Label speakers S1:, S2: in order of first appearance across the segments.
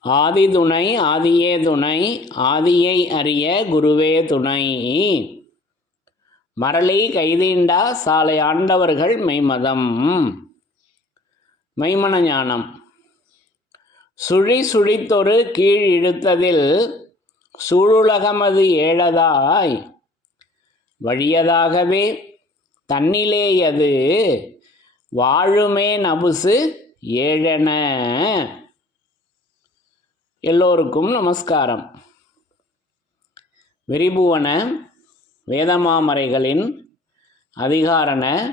S1: ஆதி துணை ஆதியே துணை ஆதியை அறிய குருவே துணை. மரளி கைதீண்டா சாலை ஆண்டவர்கள் மெய்மதம். மெய்மன ஞானம். சுழி சுழித்தொரு கீழ் இழுத்ததில் சூழுலகமது ஏழதாய். வழியதாகவே தன்னிலேயது வாழுமே நபுசு ஏழென. எல்லோருக்கும் நமஸ்காரம். விரிபுவன வேதமாமறைகளின் அதிகாரண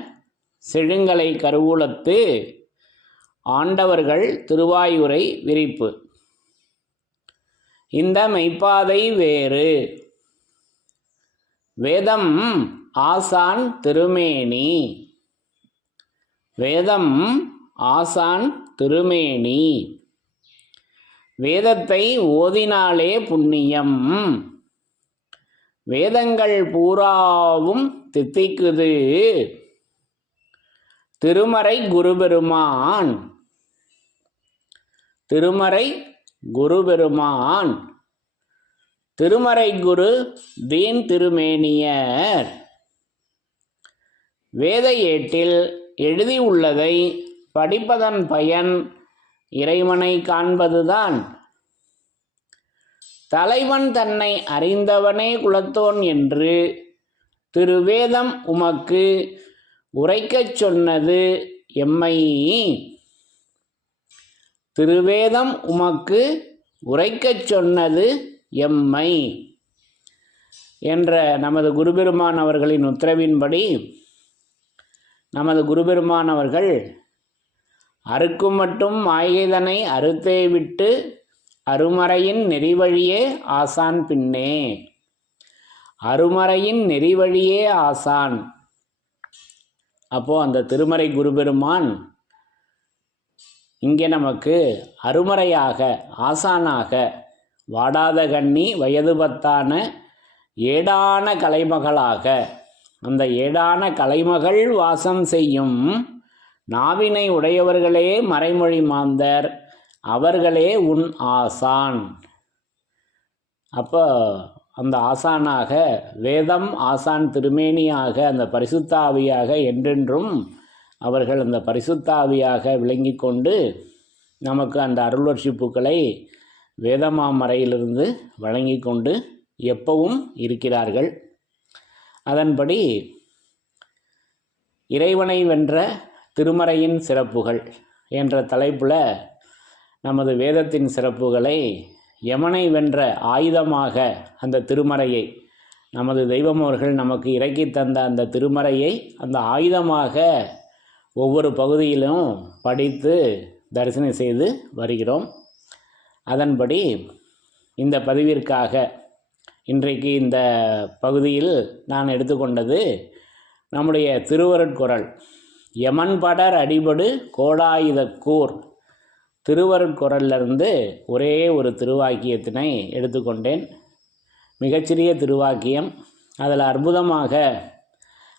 S1: செழுங்கலை கருவூலத்து ஆண்டவர்கள் திருவாயுரை விரிப்பு. இந்த மெய்ப்பாதை வேறு. வேதம் ஆசான் திருமேனி. வேதம் ஆசான் திருமேனி. வேதத்தை ஓதினாலே புண்ணியம். வேதங்கள் பூராவும் தித்திக்குது. திருமறை குருபெருமான். திருமறை குருபெருமான். திருமறை குரு தீன் திருமேனியர். வேத ஏட்டில் எழுதியுள்ளதை படிப்பதன் பயன் இறைவனை காண்பதுதான். தலைவன் தன்னை அறிந்தவனே குலத்தோன் என்று திருவேதம் உமக்கு உரைக்கச் சொன்னது எம்மை. திருவேதம் உமக்கு உரைக்கச் சொன்னது எம்மை. என்ற நமது குருபெருமான் அவர்களின் உத்தரவின்படி நமது குருபெருமான் அவர்கள் அறுக்கும் மட்டும் மாயதனை அறுத்தே விட்டு அருமறையின் நெறிவழியே ஆசான் பின்னே. அருமறையின் நெறிவழியே ஆசான். அப்போ அந்த திருமறை குருபெருமான் இங்கே நமக்கு அருமறையாக ஆசானாக வாடாத கண்ணி வயது பத்தான ஏடான கலைமகளாக அந்த ஏடான கலைமகள் வாசம் செய்யும் நாவினை உடையவர்களே மறைமொழி மாந்தர் அவர்களே உன் ஆசான். அப்போ அந்த ஆசானாக வேதம் ஆசான் திருமேனியாக அந்த பரிசுத்தாவியாக என்றென்றும் அவர்கள் அந்த பரிசுத்தாவியாக விளங்கி கொண்டு நமக்கு அந்த அருள்வர்ஷிப்புக்களை வேதமாமறையிலிருந்து வழங்கி கொண்டு எப்பவும் இருக்கிறார்கள். அதன்படி இறைவனை வென்ற திருமறையின் சிறப்புகள் என்ற தலைப்பில் நமது வேதத்தின் சிறப்புகளை யமனை வென்ற ஆயுதமாக அந்த திருமறையை நமது தெய்வம் அவர்கள் நமக்கு இறக்கி தந்த அந்த திருமறையை அந்த ஆயுதமாக ஒவ்வொரு பகுதியிலும் படித்து தரிசனம் செய்து வருகிறோம். அதன்படி இந்த பதிவிற்காக இன்றைக்கு இந்த பகுதியில் நான் எடுத்துக்கொண்டது நம்முடைய திருவருட்குரல். யமன்படர் அடிபடு கோடாயுதக்கூர் திருவருட்குரலிருந்து ஒரே ஒரு திருவாக்கியத்தினை எடுத்துக்கொண்டேன். மிகச்சிறிய திருவாக்கியம். அதில் அற்புதமாக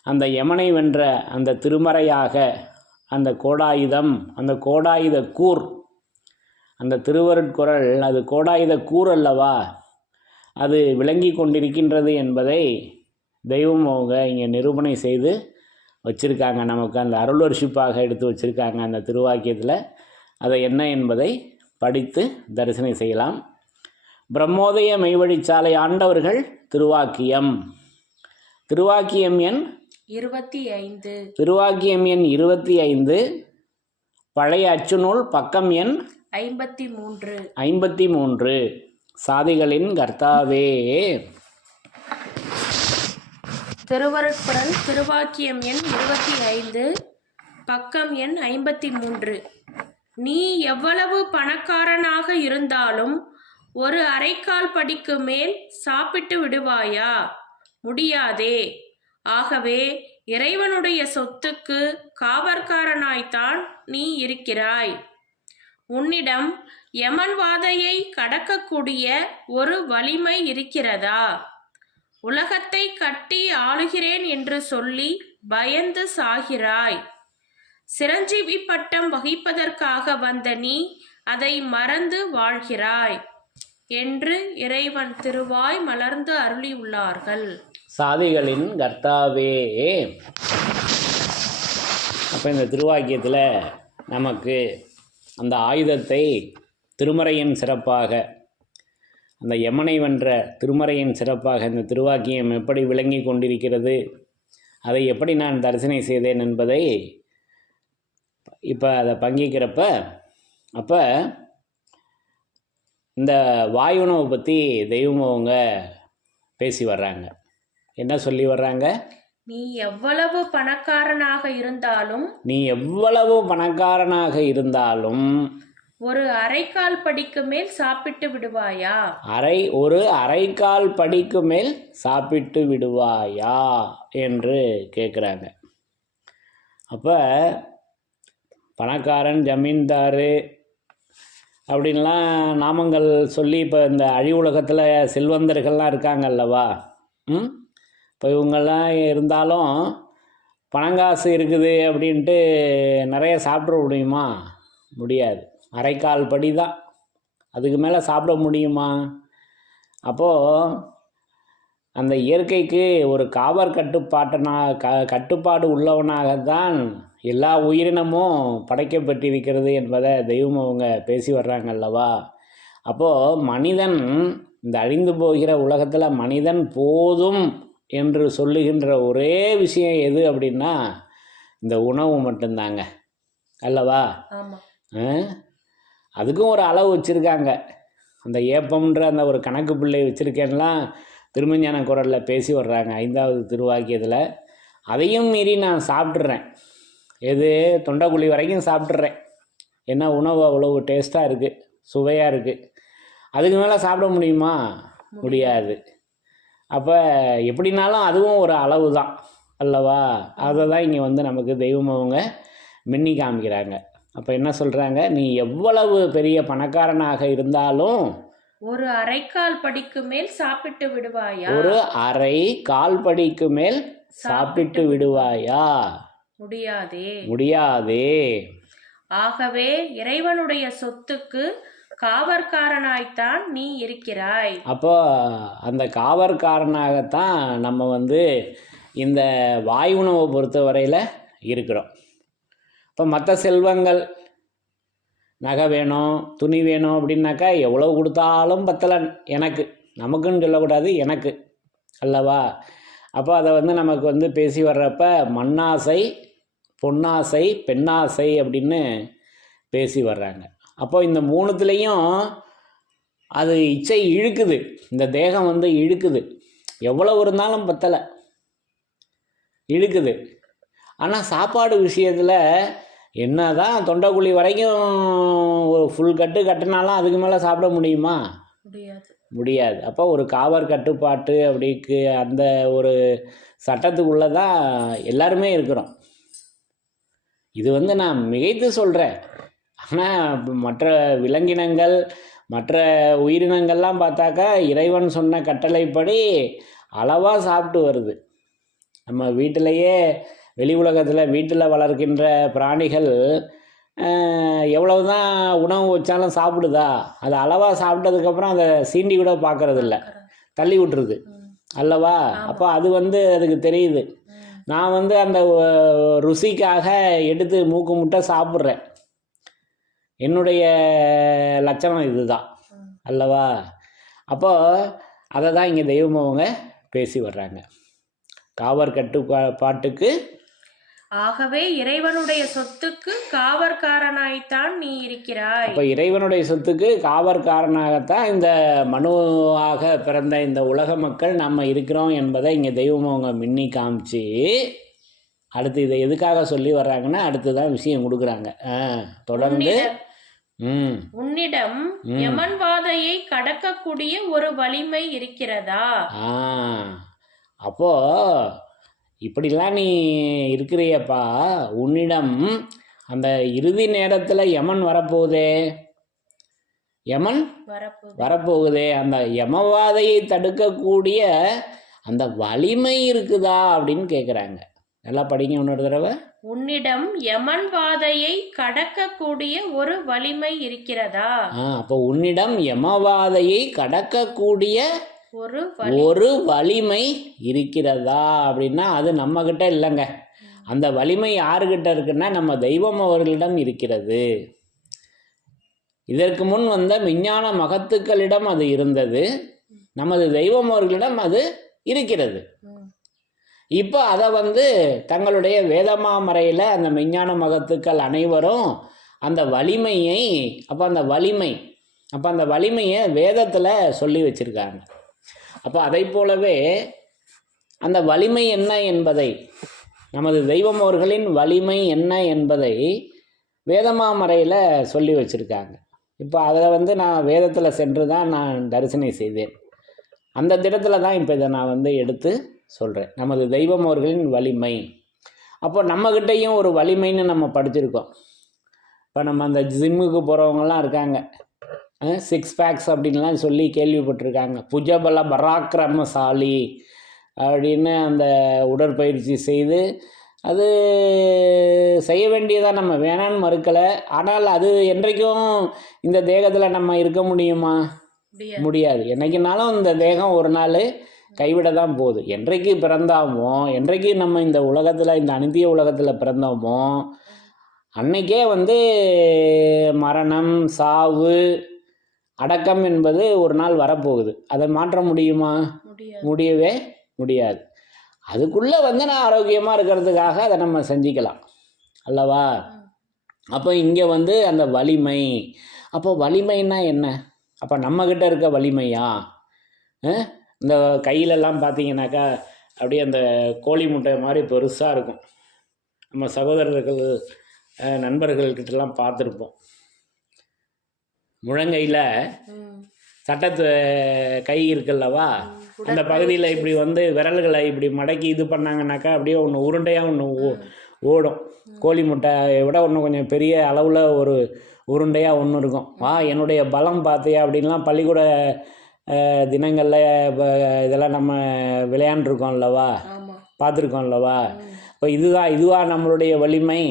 S1: அந்த யமனை வென்ற அந்த திருமறையாக அந்த கோடாயுதம் அந்த கோடாயுத கூர் அந்த திருவருட்குரல் அது கோடாயுத கூர் அல்லவா? அது விளங்கி கொண்டிருக்கின்றது என்பதை தெய்வம் அவங்க இங்கே நிரூபணை செய்து வச்சுருக்காங்க. நமக்கு அந்த அருள்வர்ஷிப்பாக எடுத்து வச்சுருக்காங்க அந்த திருவாக்கியத்தில். அதை என்ன என்பதை படித்து தரிசனம் செய்யலாம். பிரம்மோதய மெய்வழிச்சாலை ஆண்டவர்கள் திருவாக்கியம். திருவாக்கியம் எண்
S2: இருபத்தி ஐந்து.
S1: திருவாக்கியம் எண் இருபத்தி ஐந்து. பழைய அச்சுநூல் பக்கம் எண்
S2: ஐம்பத்தி மூன்று.
S1: ஐம்பத்தி மூன்று. சாதிகளின் கர்த்தாவே.
S2: திருவருட்குரல் திருவாக்கியம் எண் இருபத்தி ஐந்து பக்கம் எண் ஐம்பத்தி மூன்று. நீ எவ்வளவு பணக்காரனாக இருந்தாலும் ஒரு அரைக்கால் படிக்கு மேல் சாப்பிட்டு விடுவாயா? முடியாதே. ஆகவே இறைவனுடைய சொத்துக்கு காவற்காரனாய்த்தான் நீ இருக்கிறாய். உன்னிடம் யமன்வாதையை கடக்கக்கூடிய ஒரு வலிமை இருக்கிறதா? உலகத்தை கட்டி ஆளுகிறேன் என்று சொல்லி பயந்து சாகிறாய். சிரஞ்சீவி பட்டம் வகிப்பதற்காக வந்த நீ அதை மறந்து வாழ்கிறாய் என்று இறைவன் திருவாய் மலர்ந்து அருளியுள்ளார்கள்.
S1: சாதிகளின் கர்த்தாவே. அப்போ இந்த திருவாக்கியத்தில் நமக்கு அந்த ஆயுதத்தை திருமறையின் சிறப்பாக அந்த யமனை வென்ற திருமறையின் சிறப்பாக இந்த திருவாக்கியம் எப்படி விளங்கி கொண்டிருக்கிறது? அதை எப்படி நான் தரிசனை செய்தேன் என்பதை இப்போ அதை பங்கிக்கிறப்ப அப்போ இந்த வாயுணவை பற்றி தெய்வம் அவங்க பேசி வர்றாங்க. என்ன சொல்லி வர்றாங்க?
S2: நீ எவ்வளவு பணக்காரனாக இருந்தாலும்
S1: நீ எவ்வளவு பணக்காரனாக இருந்தாலும்
S2: ஒரு அரைக்கால் படிக்கு மேல் சாப்பிட்டு விடுவாயா?
S1: அரை ஒரு அரைக்கால் படிக்கு மேல் சாப்பிட்டு விடுவாயா? என்று கேட்குறாங்க அப்போ பணக்காரன் ஜமீன்தாரு அப்படின்லாம் நாமங்கள் சொல்லி இப்போ இந்த அழி உலகத்தில் செல்வந்தர்கள்லாம் இருக்காங்க அல்லவா? ம்? இப்போ இவங்கெல்லாம் இருந்தாலும் பணங்காசு இருக்குது அப்படின்ட்டு நிறைய சாப்பிட முடியுமா? முடியாது. அரைக்கால் படி தான் அதுக்கு மேலே சாப்பிட முடியுமா? அப்போது அந்த இயற்கைக்கு ஒரு காவற் கட்டுப்பாட்டனா க கட்டுப்பாடு உள்ளவனாகத்தான் எல்லா உயிரினமும் படைக்கப்பட்டிருக்கிறது என்பதை தெய்வம் அவங்க பேசி வர்றாங்க அல்லவா அப்போது மனிதன் இந்த அழிந்து போகிற உலகத்தில் மனிதன் போதும் என்று சொல்லுகின்ற ஒரே விஷயம் எது அப்படின்னா இந்த உணவு மட்டும்தாங்க. அல்லவா? அதுக்கும் ஒரு அளவு வச்சுருக்காங்க. அந்த ஏப்பம்ன்ற அந்த ஒரு கணக்கு பிள்ளை வச்சுருக்கேன்லாம் திருமஞான குரலில் பேசி வர்றாங்க ஐந்தாவது திருவாக்கியத்தில். அதையும் மீறி நான் சாப்பிட்றேன் எது? தொண்டைக்குழி வரைக்கும் சாப்பிட்றேன் என்ன உணவு அவ்வளவு டேஸ்ட்டாக இருக்குது சுவையாக இருக்குது அதுக்கு மேலே சாப்பிட முடியுமா? முடியாது. அப்போ எப்படினாலும் அதுவும் ஒரு அளவு தான் அல்லவா? அதை தான் இங்கே வந்து நமக்கு தெய்வம் அவங்க மின்னி காமிக்கிறாங்க. அப்போ என்ன சொல்கிறாங்க நீ எவ்வளவு பெரிய பணக்காரனாக இருந்தாலும்
S2: ஒரு அரைக்கால் படிக்கு மேல் சாப்பிட்டு விடுவாயா?
S1: ஒரு அரை கால் படிக்கு மேல் சாப்பிட்டு விடுவாயா?
S2: முடியாதே.
S1: முடியாதே.
S2: ஆகவே இறைவனுடைய சொத்துக்கு காவற்காரனாய்த்தான் நீ இருக்கிறாய்.
S1: அப்போ அந்த காவற்காரனாகத்தான் நம்ம வந்து இந்த வாய் உணவை பொறுத்த வரையில் இருக்கிறோம். இப்போ மற்ற செல்வங்கள் நகை வேணும் துணி வேணும் அப்படின்னாக்கா எவ்வளோ கொடுத்தாலும் பத்தலை எனக்கு நமக்குன்னு சொல்லக்கூடாது எனக்கு. அல்லவா? அப்போ அதை வந்து நமக்கு வந்து பேசி வர்றப்ப மண்ணாசை பொன்னாசை பெண்ணாசை அப்படின்னு பேசி வர்றாங்க. அப்போ இந்த மூணுத்துலேயும் அது இச்சை இழுக்குது. இந்த தேகம் வந்து இழுக்குது. எவ்வளோ இருந்தாலும் பத்தலை. இழுக்குது. ஆனால் சாப்பாடு விஷயத்தில் என்னதான் தொண்டைக்குழி வரைக்கும் ஒரு ஃபுல் கட்டு கட்டினாலும் அதுக்கு மேலே சாப்பிட முடியுமா?
S2: முடியாது.
S1: முடியாது. அப்போ ஒரு காவற் கட்டுப்பாட்டு அப்படிக்கு அந்த ஒரு சட்டத்துக்குள்ளே தான் எல்லாருமே இருக்கிறோம். இது வந்து நான் மிகைத்து சொல்கிறேன் ஆனால் மற்ற விலங்கினங்கள் மற்ற உயிரினங்கள்லாம் பார்த்தாக்கா இறைவன் சொன்ன கட்டளைப்படி அளவாக சாப்பிட்டு வருது. நம்ம வீட்டிலையே வெளி உலகத்தில் வீட்டில் வளர்க்கின்ற பிராணிகள் எவ்வளவு தான் உணவு வச்சாலும் சாப்பிடுதா? அது அளவாக சாப்பிட்டதுக்கப்புறம் அதை சீண்டி கூட பார்க்கறதில்ல. தள்ளி விட்டுருது. அல்லவா? அப்போ அது வந்து அதுக்கு தெரியுது. நான் வந்து அந்த ருசிக்காக எடுத்து மூக்கு முட்டை சாப்பிட்றேன். என்னுடைய லட்சணம் இதுதான். அல்லவா? அப்போ அதை தான் இங்கே தெய்வம் அவங்க பேசி வர்றாங்க. காவற் கட்டுப்பாட்டுக்கு
S2: ஆகவே இறைவனுடைய சொத்துக்கு காவற்காரனாய்த்தான் நீ இருக்கிறாய்.
S1: அப்போ இறைவனுடைய சொத்துக்கு காவற்காரனாகத்தான் இந்த மனுவாக பிறந்த இந்த உலக மக்கள் நம்ம இருக்கிறோம் என்பதை இங்கே தெய்வம் அவங்க மின்னி காமிச்சு அடுத்து இதை எதுக்காக சொல்லி வர்றாங்கன்னா அடுத்து தான் விஷயம் கொடுக்குறாங்க. தொடர்ந்து
S2: உன்னிடம். யமன் வாதையை கடக்கக்கூடிய ஒரு வலிமை இருக்கிறதா?
S1: அப்போ இப்படிலாம் நீ இருக்கிறியப்பா. உன்னிடம் அந்த இறுதி நேரத்தில் யமன் வரப்போகுதே. யமன்
S2: வரப்போகுது.
S1: அந்த யமவாதையை தடுக்கக்கூடிய அந்த வலிமை இருக்குதா அப்படின்னு கேட்குறாங்க நல்லா படிங்க இன்னொரு தடவை.
S2: உன்னிடம் யமன் வாதையை கடக்கக்கூடிய ஒரு வலிமை இருக்கிறதா?
S1: அப்போ உன்னிடம் யமவாதையை கடக்கக்கூடிய
S2: ஒரு வலி
S1: ஒரு வலிமை இருக்கிறதா அப்படின்னா அது நம்மக்கிட்ட இல்லைங்க. அந்த வலிமை யாருக்கிட்ட இருக்குன்னா நம்ம தெய்வம் அவர்களிடம் இருக்கிறது. இதற்கு முன் வந்த விஞ்ஞான மகத்துக்களிடம் அது இருந்தது. நமது தெய்வம் அவர்களிடம் அது இருக்கிறது. இப்போ அதை வந்து தங்களுடைய வேதமாமறையில் அந்த விஞ்ஞான மகத்துக்கள் அனைவரும் அந்த வலிமையை அப்போ அந்த வலிமை அப்போ அந்த வலிமையை வேதத்தில் சொல்லி வச்சுருக்காங்க. அப்போ அதை போலவே அந்த வலிமை என்ன என்பதை நமது தெய்வம் அவர்களின் வலிமை என்ன என்பதை வேதமாமறையில் சொல்லி வச்சுருக்காங்க. இப்போ அதில் வந்து நான் வேதத்தில் சென்று தான் நான் தரிசனம் செய்தேன். அந்த திடத்தில் தான் இப்போ இதை நான் வந்து எடுத்து சொல்கிறேன் நமது தெய்வம் அவர்களின் வலிமை. அப்போ நம்மக்கிட்டேயும் ஒரு வலிமைன்னு நம்ம படிச்சிருக்கோம். இப்போ நம்ம அந்த ஜிம்முக்கு போகிறவங்கலாம் இருக்காங்க. சிக்ஸ் பேக்ஸ் அப்படின்லாம் சொல்லி கேள்விப்பட்டிருக்காங்க. புஜபல பராக்கிரமசாலி அப்படின்னு அந்த உடற்பயிற்சி செய்து அது செய்ய வேண்டியதாக நம்ம வேணான்னு மறுக்கலை. ஆனால் அது என்றைக்கும் இந்த தேகத்தில் நம்ம இருக்க முடியுமா?
S2: முடியாது.
S1: என்னைக்குனாலும் இந்த தேகம் ஒரு நாள் கைவிட தான் போகுது. என்றைக்கு பிறந்தாமோ என்றைக்கு நம்ம இந்த உலகத்தில் இந்த அனித்திய உலகத்தில் பிறந்தோமோ அன்னைக்கே வந்து மரணம் சாவு அடக்கம் என்பது ஒரு நாள் வரப்போகுது. அதை மாற்ற முடியுமா? முடியவே முடியாது. அதுக்குள்ளே வந்து நான் ஆரோக்கியமாக இருக்கிறதுக்காக அதை நம்ம செஞ்சுக்கலாம். அல்லவா? அப்போ இங்கே வந்து அந்த வலிமை. அப்போ வலிமைன்னா என்ன? அப்போ நம்மக்கிட்ட இருக்க வலிமையா? இந்த கையிலெல்லாம் பார்த்தீங்கன்னாக்கா அப்படியே அந்த கோழி முட்டை மாதிரி பெருசாக இருக்கும். நம்ம சகோதரர்கள் நண்பர்கள்கிட்டலாம் பார்த்துருப்போம். முழங்கையில். சட்டத்து கை இருக்குல்லவா? அந்த பகுதியில் இப்படி வந்து விரல்களை இப்படி மடக்கி இது பண்ணாங்கன்னாக்கா அப்படியே ஒன்று உருண்டையாக ஒன்று ஓடும். கோழி முட்டையை விட ஒன்று கொஞ்சம் பெரிய அளவில் ஒரு உருண்டையாக ஒன்று இருக்கும். வா என்னுடைய பலம் பார்த்தியா அப்படின்லாம் பள்ளிக்கூட தினங்களில் இப்ப இதெல்லாம் நம்ம விளையாண்டுருக்கோம் அல்லவா பார்த்துருக்கோம் அல்லவா. இப்போ இதுதான் இதுவா நம்மளுடைய வலிமை.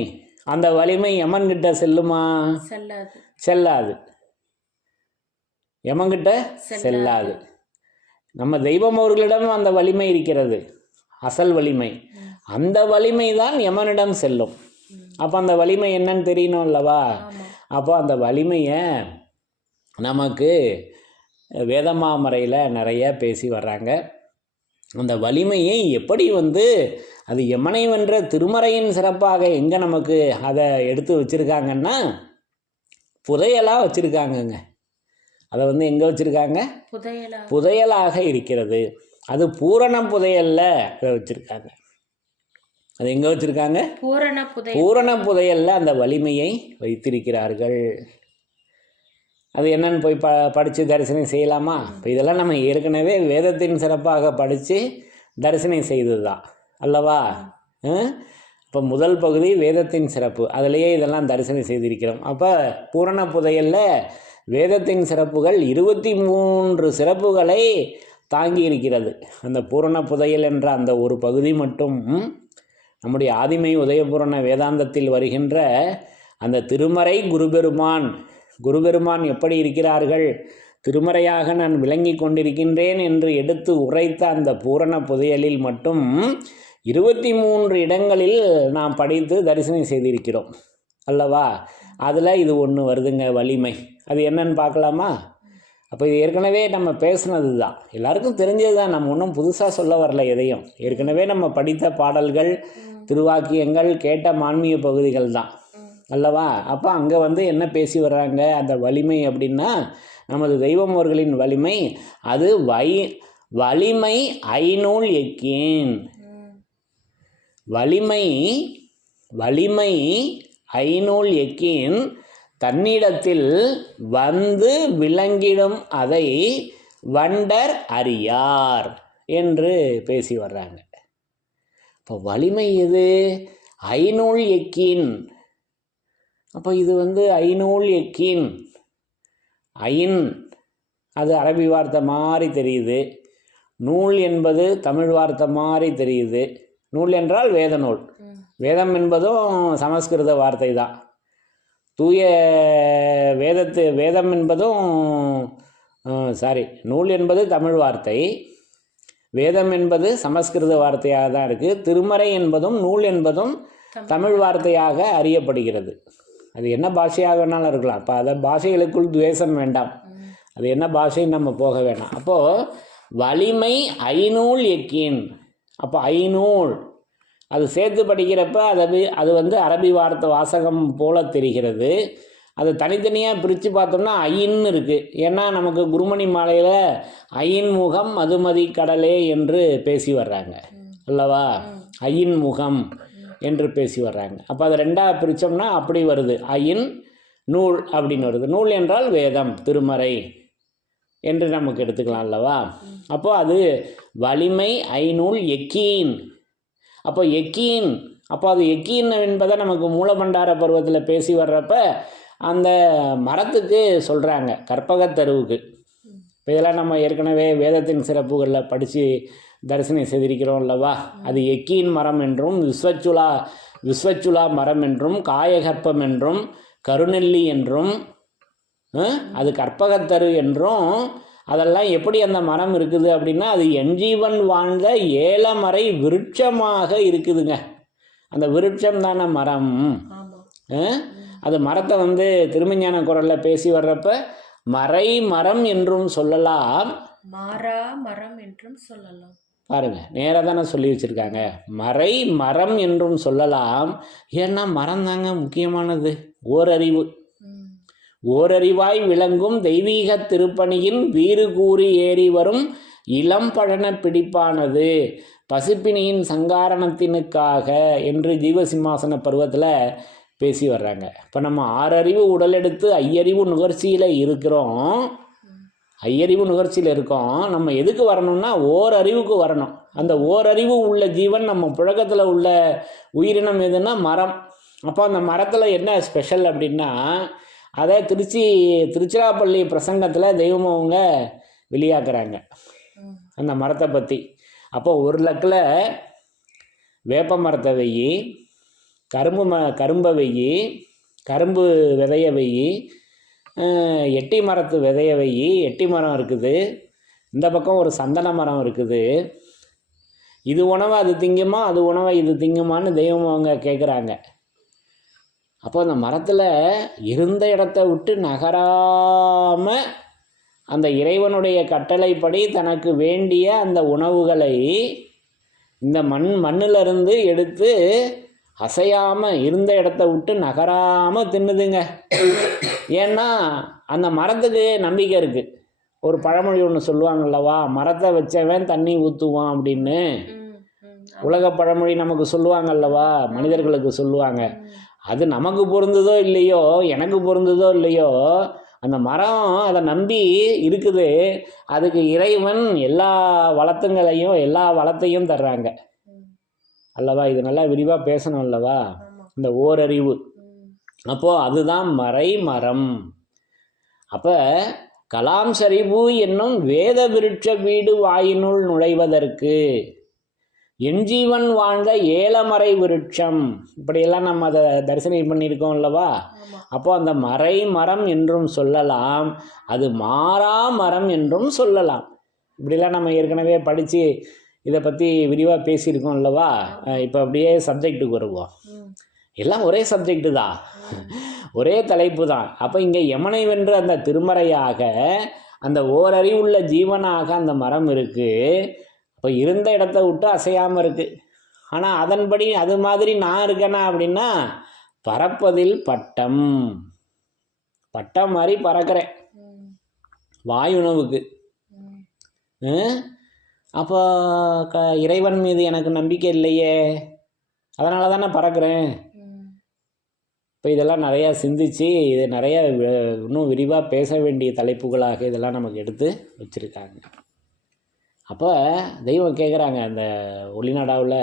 S1: அந்த வலிமை யமன்கிட்ட செல்லுமா?
S2: செல்லாது.
S1: யமன்கிட்ட செல்லாது. நம்ம தெய்வம் அவர்களிடம் அந்த வலிமை இருக்கிறது. அசல் வலிமை. அந்த வலிமை தான் யமனிடம் செல்லும். அப்போ அந்த வலிமை என்னன்னு தெரியணும் அல்லவா? அப்போ அந்த வலிமையை நமக்கு வேதமாமறையில் நிறைய பேசி வர்றாங்க. அந்த வலிமையை எப்படி வந்து அது யமனை வென்ற திருமறையின் சிறப்பாக எங்கே நமக்கு அதை எடுத்து வச்சுருக்காங்கன்னா புதையலாக வச்சுருக்காங்கங்க. அதை வந்து எங்கே வச்சுருக்காங்க?
S2: புதையலா?
S1: புதையலாக இருக்கிறது. அது பூரண புதையல்ல. அதை வச்சுருக்காங்க. அது எங்கே வச்சுருக்காங்க?
S2: பூரண புதை
S1: பூரண புதையல்ல அந்த வலிமையை வைத்திருக்கிறார்கள். அது என்னன்னு போய் ப படித்து தரிசனம் செய்யலாமா? இப்போ இதெல்லாம் நம்ம ஏற்கனவே வேதத்தின் சிறப்பாக படித்து தரிசனம் செய்தது தான் அல்லவா இப்போ முதல் பகுதி வேதத்தின் சிறப்பு. அதிலேயே இதெல்லாம் தரிசனம் செய்திருக்கிறோம். அப்போ பூரண புதையல்ல வேதத்தின் சிறப்புகள் இருபத்தி மூன்று சிறப்புகளை தாங்கி இருக்கிறது. அந்த பூரண புதையல் என்ற அந்த ஒரு பகுதி மட்டும் நம்முடைய ஆதிமை உதயபூரண வேதாந்தத்தில் வருகின்ற அந்த திருமறை குருபெருமான் குருபெருமான் எப்படி இருக்கிறார்கள் திருமறையாக நான் விளங்கி கொண்டிருக்கின்றேன் என்று எடுத்து உரைத்த அந்த பூரண புதையலில் மட்டும் இருபத்தி மூன்று இடங்களில் நாம் படித்து தரிசனம் செய்திருக்கிறோம். அல்லவா? அதில் இது ஒன்று வருதுங்க வலிமை. அது என்னன்னு பார்க்கலாமா? அப்போ இது ஏற்கனவே நம்ம பேசுனது தான் எல்லாருக்கும் தெரிஞ்சது தான் நம்ம ஒன்றும் புதுசாக சொல்ல வரல எதையும். ஏற்கனவே நம்ம படித்த பாடல்கள் திருவாக்கியங்கள் கேட்ட மான்மிய பகுதிகள் தான் அல்லவா? அப்போ அங்கே வந்து என்ன பேசி வர்றாங்க? அந்த வலிமை அப்படின்னா நமது தெய்வம் அவர்களின் வலிமை அது வை வலிமை ஐநூல் எக்கேன். வலிமை வலிமை ஐநூல் எக்கின். தன்னிடத்தில் வந்து விளங்கிடும் அதை வண்டர் அறியார் என்று பேசி வர்றாங்க. இப்போ வலிமை எது? ஐநூல் எக்கின். அப்போ இது வந்து ஐநூல் எக்கின். ஐன் அது அரபி வார்த்தை மாதிரி தெரியுது. நூல் என்பது தமிழ் வார்த்தை மாதிரி தெரியுது. நூல் என்றால் வேத நூல். வேதம் என்பதும் சமஸ்கிருத வார்த்தை தான். தூய வேதத்து வேதம் என்பதும் சாரி நூல் என்பது தமிழ் வார்த்தை. வேதம் என்பது சமஸ்கிருத வார்த்தையாக தான் இருக்குது திருமறை என்பதும் நூல் என்பதும் தமிழ் வார்த்தையாக அறியப்படுகிறது. அது என்ன பாஷையாக வேணாலும் இருக்கலாம். அப்போ அதை பாஷைகளுக்குள் துவேஷம் வேண்டாம். அது என்ன பாஷைன்னு நம்ம போக வேணாம். அப்போது வலிமை ஐநூல் எக்கின். அப்போ ஐநூல் அது சேர்த்து படிக்கிறப்ப அது அது வந்து அரபி வார்த்தை வாசகம் போல தெரிகிறது. அது தனித்தனியாக பிரித்து பார்த்தோம்னா ஐன்னு இருக்குது ஏன்னா நமக்கு குருமணி மாலையில் ஐயின் முகம் மதுமதி கடலே என்று பேசி வர்றாங்க. அல்லவா? ஐயின் முகம் என்று பேசி வர்றாங்க. அப்போ அதை ரெண்டாக பிரித்தோம்னா அப்படி வருது. ஐயின் நூல் அப்படின்னு வருது. நூல் என்றால் வேதம் திருமறை என்று நமக்கு எடுத்துக்கலாம் அல்லவா? அப்போது அது வலிமை ஐநூல் எக்கீன் அப்போ எக்கீன் அப்போ அது எக்கீன் என்பதை நமக்கு மூலபண்டார பருவத்தில் பேசி வர்றப்ப அந்த மரத்துக்கு சொல்கிறாங்க கற்பகத்தருவுக்கு இப்போ இதெல்லாம் நம்ம ஏற்கனவே வேதத்தின் சிறப்புகளில் படித்து தரிசனம் செய்திருக்கிறோம் அல்லவா? அது எக்கீன் மரம் என்றும் விஸ்வச்சுலா விஸ்வச்சுலா மரம் என்றும் காயகற்பம் என்றும் கருநெல்லி என்றும் அது கற்பகத்தரு என்றும் அதெல்லாம் எப்படி அந்த மரம் இருக்குது அப்படின்னா அது எஞ்சீவன் வாழ்ந்த ஏலமறை விருட்சமாக இருக்குதுங்க. அந்த விருட்சம் தானே மரம் அது மரத்தை வந்து திருமஞான குரலில் பேசி வர்றப்ப மறை மரம் என்றும் சொல்லலாம்.
S2: மாறா மரம் என்றும் சொல்லலாம்.
S1: பாருங்க நேராக தானே சொல்லி வச்சுருக்காங்க. மறை மரம் என்றும் சொல்லலாம். ஏன்னா மரம் தாங்க முக்கியமானது. ஓரறிவு. ஓரறிவாய் விளங்கும் தெய்வீக திருப்பணியின் வீறு கூறி ஏறி வரும் இளம் பழன பிடிப்பானது. பசுப்பினியின் சங்காரணத்தினுக்காக என்று ஜீவசிம்மாசன பருவத்தில் பேசி வர்றாங்க. இப்போ நம்ம ஆறறிவு உடல் எடுத்து ஐயறிவு நுகர்ச்சியில் இருக்கிறோம். ஐயறிவு நுகர்ச்சியில் இருக்கோம். நம்ம எதுக்கு வரணும்னா ஓரறிவுக்கு வரணும். அந்த ஓரறிவு உள்ள ஜீவன் நம்ம புழக்கத்தில் உள்ள உயிரினம் எதுன்னா மரம். அப்போ அந்த மரத்தில் என்ன ஸ்பெஷல் அப்படின்னா அதை திருச்சி திருச்சிராப்பள்ளி பிரசங்கத்தில் தெய்வம் அவங்க வெளியாக்குறாங்க. அந்த மரத்தை பற்றி அப்போ ஒரு லக்கில் வேப்ப மரத்தை வெயி கரும்பு ம கரும்பை வெயி கரும்பு விதைய வெயி எட்டி மரத்து விதைய வெயி எட்டி மரம் இருக்குது. இந்த பக்கம் ஒரு சந்தன மரம் இருக்குது. இது உணவை அது திங்குமா அது உணவை இது திங்குமான்னு தெய்வம் அவங்க கேட்குறாங்க அப்போ அந்த மரத்தில் இருந்த இடத்த விட்டு நகராமல் அந்த இறைவனுடைய கட்டளைப்படி தனக்கு வேண்டிய அந்த உணவுகளை இந்த மண் மண்ணிலிருந்து எடுத்து அசையாமல் இருந்த இடத்த விட்டு நகராமல் தின்னுதுங்க. ஏன்னா அந்த மரத்துக்கு நம்பிக்கை இருக்குது ஒரு பழமொழி ஒன்று சொல்லுவாங்கல்லவா மரத்தை வச்சவன் தண்ணி ஊற்றுவான் அப்படின்னு. உலக பழமொழி நமக்கு சொல்லுவாங்கல்லவா மனிதர்களுக்கு சொல்லுவாங்க. அது நமக்கு பொருந்ததோ இல்லையோ எனக்கு பொருந்ததோ இல்லையோ அந்த மரம் அதை நம்பி இருக்குது. அதுக்கு இறைவன் எல்லா வளத்துங்களையும் எல்லா வளத்தையும் தர்றாங்க. அல்லவா? இது நல்லா விரிவாக பேசணும் அல்லவா? இந்த ஓரறிவு. அப்போது அதுதான் மறை மரம் அப்போ கலாம் சரிபு என்னும் வேத விருட்ச வீடு வாயினுள் நுழைவதற்கு எஞ்சீவன் வாழ்ந்த ஏலமறை விருட்சம். இப்படியெல்லாம் நம்ம அதை தரிசனம் பண்ணியிருக்கோம் அல்லவா? அப்போ அந்த மறை மரம் என்றும் சொல்லலாம் அது மாறா மரம் என்றும் சொல்லலாம். இப்படிலாம் நம்ம ஏற்கனவே படித்து இதை பற்றி விரிவாக பேசியிருக்கோம் அல்லவா? இப்போ அப்படியே சப்ஜெக்ட்டுக்கு வருவோம். எல்லாம் ஒரே சப்ஜெக்டு தான். ஒரே தலைப்பு தான். அப்போ இங்கே யமனை வென்ற அந்த திருமறையாக அந்த ஓரறிவுள்ள ஜீவனாக அந்த மரம் இருக்குது அப்போ இருந்த இடத்த விட்டு அசையாமல் இருக்குது ஆனால் அதன்படி அது மாதிரி நான் இருக்கேனா அப்படின்னா பறப்பதில் பட்டம். பட்டம் மாதிரி பறக்கிறேன். வாயுணவுக்கு.
S2: ம்.
S1: அப்போ க இறைவன் மீது எனக்கு நம்பிக்கை இல்லையே. அதனால தானே பறக்கிறேன். இப்போ இதெல்லாம் நிறையா சிந்திச்சு இது நிறைய இன்னும் விரிவாக பேச வேண்டிய தலைப்புகளாக இதெல்லாம் நமக்கு எடுத்து வச்சுருக்காங்க. அப்போ தெய்வம் கேட்குறாங்க இந்த ஒளிநாடாவில்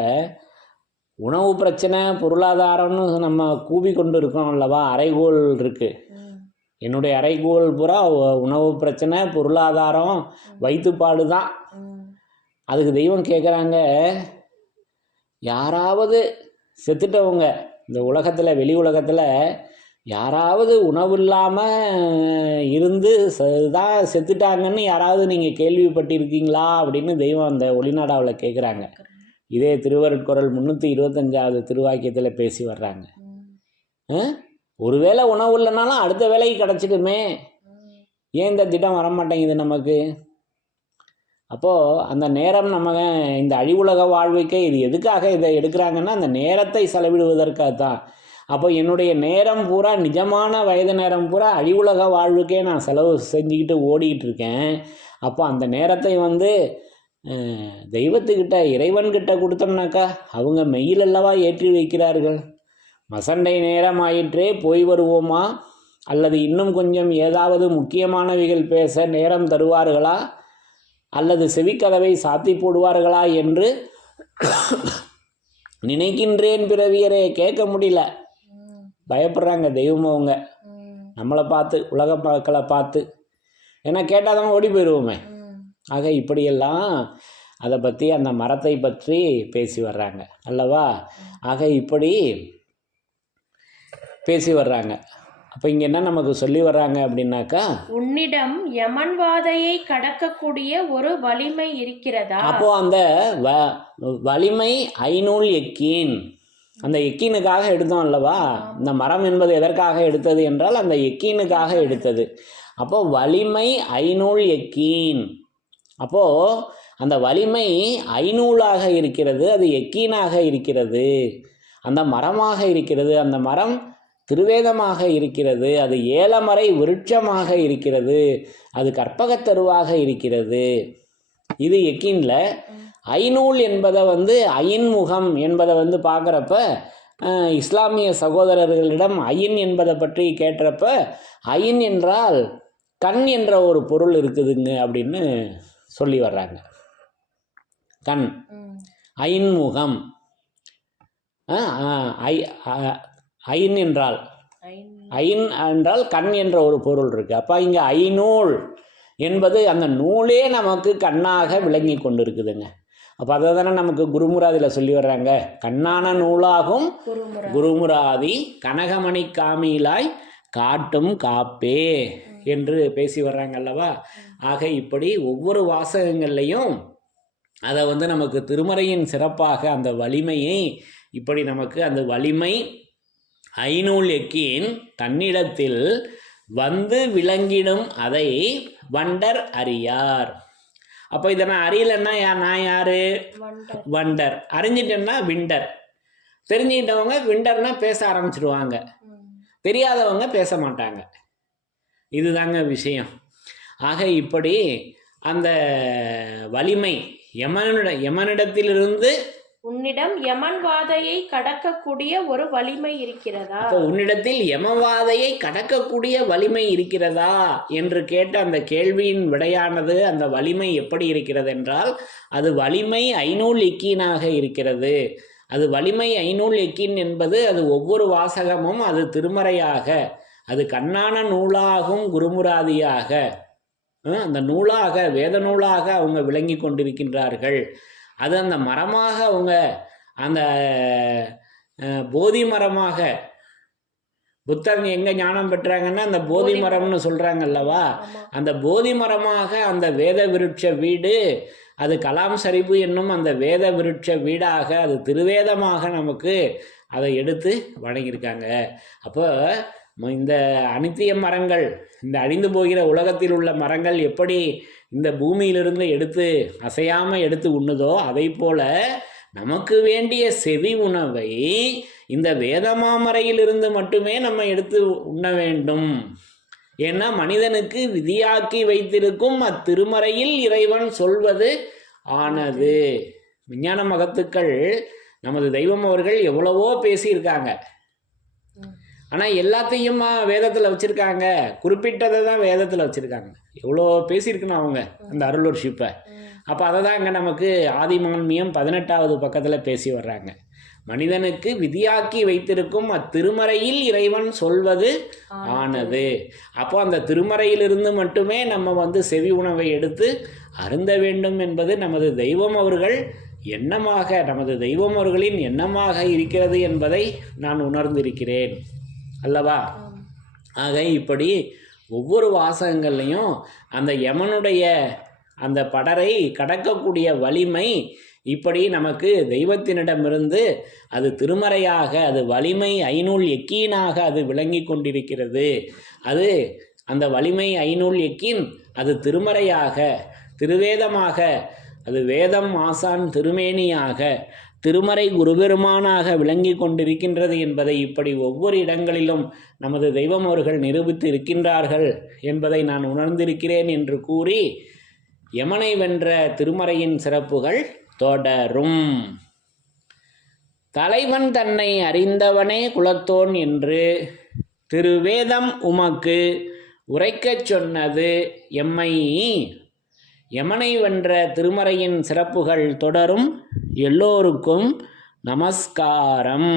S1: உணவு பிரச்சனை பொருளாதாரம்னு நம்ம கூவி கொண்டு இருக்கோம் அல்லவா அறைகோல் இருக்குது. என்னுடைய அறைகோல் பூரா உணவு பிரச்சனை பொருளாதாரம் வயிற்றுப்பாடு தான். அதுக்கு தெய்வம் கேட்குறாங்க யாராவது செத்துட்டவங்க இந்த உலகத்தில் வெளி உலகத்தில் யாராவது உணவு இல்லாமல் இருந்து தான் செத்துட்டாங்கன்னு யாராவது நீங்கள் கேள்விப்பட்டிருக்கீங்களா அப்படின்னு தெய்வம் அந்த ஒளிநாடாவில் கேட்குறாங்க இதே திருவருட்குறள் முந்நூற்றி இருபத்தஞ்சாவது திருவாக்கியத்தில் பேசி வர்றாங்க. ஒருவேளை உணவு இல்லைனாலும் அடுத்த வேலைக்கு கிடச்சிடுமே. ஏன் இந்த திட்டம் வர மாட்டேங்குது நமக்கு? அப்போது அந்த நேரம் நம்ம இந்த அழிவுலக வாழ்வுக்கே இது எதுக்காக இதை எடுக்கிறாங்கன்னா அந்த நேரத்தை செலவிடுவதற்காக தான் அப்போ என்னுடைய நேரம் பூரா நிஜமான வயது நேரம் பூரா அழிவுலக வாழ்வுக்கே நான் செலவு செஞ்சுக்கிட்டு ஓடிக்கிட்டு இருக்கேன். அப்போ அந்த நேரத்தை வந்து தெய்வத்துக்கிட்ட இறைவன்கிட்ட கொடுத்தோம்னாக்கா அவங்க மெயில் அல்லவா ஏற்றி வைக்கிறார்கள்? மசண்டை நேரம் ஆயிற்றே போய் வருவோமா? அல்லது இன்னும் கொஞ்சம் ஏதாவது முக்கியமானவைகள் பேச நேரம் தருவார்களா? அல்லது செவிக்கதவை சாத்தி போடுவார்களா என்று நினைக்கின்றேன் பிறவியரே கேட்க முடியல. பயப்படுறாங்க தெய்வம் அவங்க. நம்மளை பார்த்து உலக மக்களை பார்த்து. ஏன்னா கேட்டால் தான் ஓடி போயிடுவோமே. ஆக இப்படியெல்லாம் அதை பற்றி அந்த மரத்தை பற்றி பேசி வர்றாங்க. அல்லவா? ஆக இப்படி பேசி வர்றாங்க. அப்போ இங்கே என்ன நமக்கு சொல்லி வர்றாங்க அப்படின்னாக்கா
S2: உன்னிடம் யமன்வாதையை கடக்கக்கூடிய ஒரு வலிமை இருக்கிறதா?
S1: அப்போ அந்த வ வலிமை ஐநூல் எக்கீன். அந்த எக்கீனுக்காக எடுத்தோம் அல்லவா? இந்த மரம் என்பது எதற்காக எடுத்தது என்றால் அந்த எக்கீனுக்காக எடுத்தது. அப்போ வலிமை ஐநூல் எக்கீன். அப்போ அந்த வலிமை ஐநூலாக இருக்கிறது அது எக்கீனாக இருக்கிறது. அந்த மரமாக இருக்கிறது அந்த மரம் திருவேதமாக இருக்கிறது அது ஏலமறை விருட்சமாக இருக்கிறது அது கற்பகத்தருவாக இருக்கிறது. இது எக்கீனில். ஐநூல் என்பதை வந்து ஐன்முகம் என்பதை வந்து பார்க்குறப்ப இஸ்லாமிய சகோதரர்களிடம் ஐன் என்பதை பற்றி கேட்டப்ப ஐன் என்றால் கண் என்ற ஒரு பொருள் இருக்குதுங்க அப்படின்னு சொல்லி வர்றாங்க. கண். ஐன்முகம். ஐ ஐன் என்றால். ஐன் என்றால் கண் என்ற ஒரு பொருள் இருக்கு. அப்போ இங்கே ஐநூல் என்பது அந்த நூலே நமக்கு கண்ணாக விளங்கி கொண்டு இருக்குதுங்க அப்போ அதை தானே நமக்கு குருமுராதியில் சொல்லி வர்றாங்க. கண்ணான நூலாகும் குருமுராதி. கனகமணி காமிலாய் காட்டும் காப்பே என்று பேசி வர்றாங்க அல்லவா? ஆக இப்படி ஒவ்வொரு வாசகங்கள்லையும் அதை வந்து நமக்கு திருமறையின் சிறப்பாக அந்த வலிமையை இப்படி நமக்கு அந்த வலிமை ஐநூல் எக்கீன் தன்னிடத்தில் வந்து விளங்கிடும் அதை வண்டர் அறியார். அப்போ இதை நான் அறியலைன்னா யா நான் யாரு?
S2: வண்டர்.
S1: அறிஞ்சிட்டேன்னா விண்டர். தெரிஞ்சுக்கிட்டவங்க விண்டர்னா பேச ஆரம்பிச்சிடுவாங்க. தெரியாதவங்க பேச மாட்டாங்க. இதுதாங்க விஷயம். ஆக இப்படி அந்த வலிமை யமனிட யமனிடத்திலிருந்து
S2: உன்னிடம் யமன்வாதையை கடக்கக்கூடிய ஒரு வலிமை இருக்கிறதா?
S1: உன்னிடத்தில் யமவாதையை கடக்கக்கூடிய வலிமை இருக்கிறதா? என்று கேட்ட அந்த கேள்வியின் விடையானது அந்த வலிமை எப்படி இருக்கிறது என்றால் அது வலிமை ஐநூல் இக்கீனாக இருக்கிறது. அது வலிமை ஐநூல் எக்கின் என்பது அது ஒவ்வொரு வாசகமும் அது திருமறையாக அது கண்ணான நூலாகும் குருமுராதியாக. அந்த நூலாக வேத நூலாக அவங்க விளங்கி கொண்டிருக்கின்றார்கள். அது அந்த மரமாக அவங்க அந்த போதி மரமாக. புத்தர் எங்க ஞானம் பெற்றாங்கன்னா அந்த போதி மரம்னு சொல்றாங்க அல்லவா? அந்த போதி மரமாக அந்த வேத விருட்ச வீடு அது கலாம் சரிப்பு என்னும் அந்த வேத விருட்ச வீடாக அது திருவேதமாக நமக்கு அதை எடுத்து வழங்கியிருக்காங்க. அப்போ இந்த அனித்திய மரங்கள் இந்த அழிந்து போகிற உலகத்தில் உள்ள மரங்கள் எப்படி இந்த பூமியிலிருந்து எடுத்து அசையாமல் எடுத்து உண்ணுதோ அதை போல நமக்கு வேண்டிய செவி உணவை இந்த வேதமாமரையிலிருந்து மட்டுமே நம்ம எடுத்து உண்ண வேண்டும். ஏன்னா மனிதனுக்கு விதியாக்கி வைத்திருக்கும் அத்திருமறையில் இறைவன் சொல்வது ஆனது. விஞ்ஞான மகத்துக்கள் நமது தெய்வம் அவர்கள் எவ்வளவோ பேசியிருக்காங்க. ஆனால் எல்லாத்தையும் வேதத்தில் வச்சுருக்காங்க. குறிப்பிட்டதை தான் வேதத்தில் வச்சுருக்காங்க. எவ்வளோ பேசியிருக்கணும் அவங்க அந்த அருளூர் ஷிப்பை. அப்போ அதை தான் இங்கே நமக்கு ஆதிமான்மியம் பதினெட்டாவது பக்கத்தில் பேசி வர்றாங்க. மனிதனுக்கு விதியாக்கி வைத்திருக்கும் அத்திருமறையில் இறைவன் சொல்வது ஆனது. அப்போ அந்த திருமறையிலிருந்து மட்டுமே நம்ம வந்து செவி உணவை எடுத்து அருந்த வேண்டும் என்பது நமது தெய்வம் அவர்கள் எண்ணமாக நமது தெய்வம் அவர்களின் எண்ணமாக இருக்கிறது என்பதை நான் உணர்ந்திருக்கிறேன். அல்லவா? ஆக இப்படி ஒவ்வொரு வாசகங்கள்லையும் அந்த யமனுடைய அந்த படரை கடக்கக்கூடிய வலிமை இப்படி நமக்கு தெய்வத்தினிடமிருந்து அது திருமறையாக அது வலிமை ஐநூல் எக்கீனாக அது விளங்கி கொண்டிருக்கிறது. அது அந்த வலிமை ஐநூல் எக்கீன் அது திருமறையாக திருவேதமாக அது வேதம் ஆசான் திருமேனியாக திருமறை குருபெருமானாக விளங்கி கொண்டிருக்கின்றது என்பதை இப்படி ஒவ்வொரு இடங்களிலும் நமது தெய்வம் அவர்கள் நிரூபித்து இருக்கின்றார்கள் என்பதை நான் உணர்ந்திருக்கிறேன் என்று கூறி யமனை வென்ற திருமறையின் சிறப்புகள் தொடரும். தலைவன் தன்னை அறிந்தவனே குலத்தோன் என்று திருவேதம் உமக்கு உரைக்கச் சொன்னது எம்மை யமனை வென்ற திருமறையின் சிறப்புகள் தொடரும் எல்லோருக்கும் நமஸ்காரம்.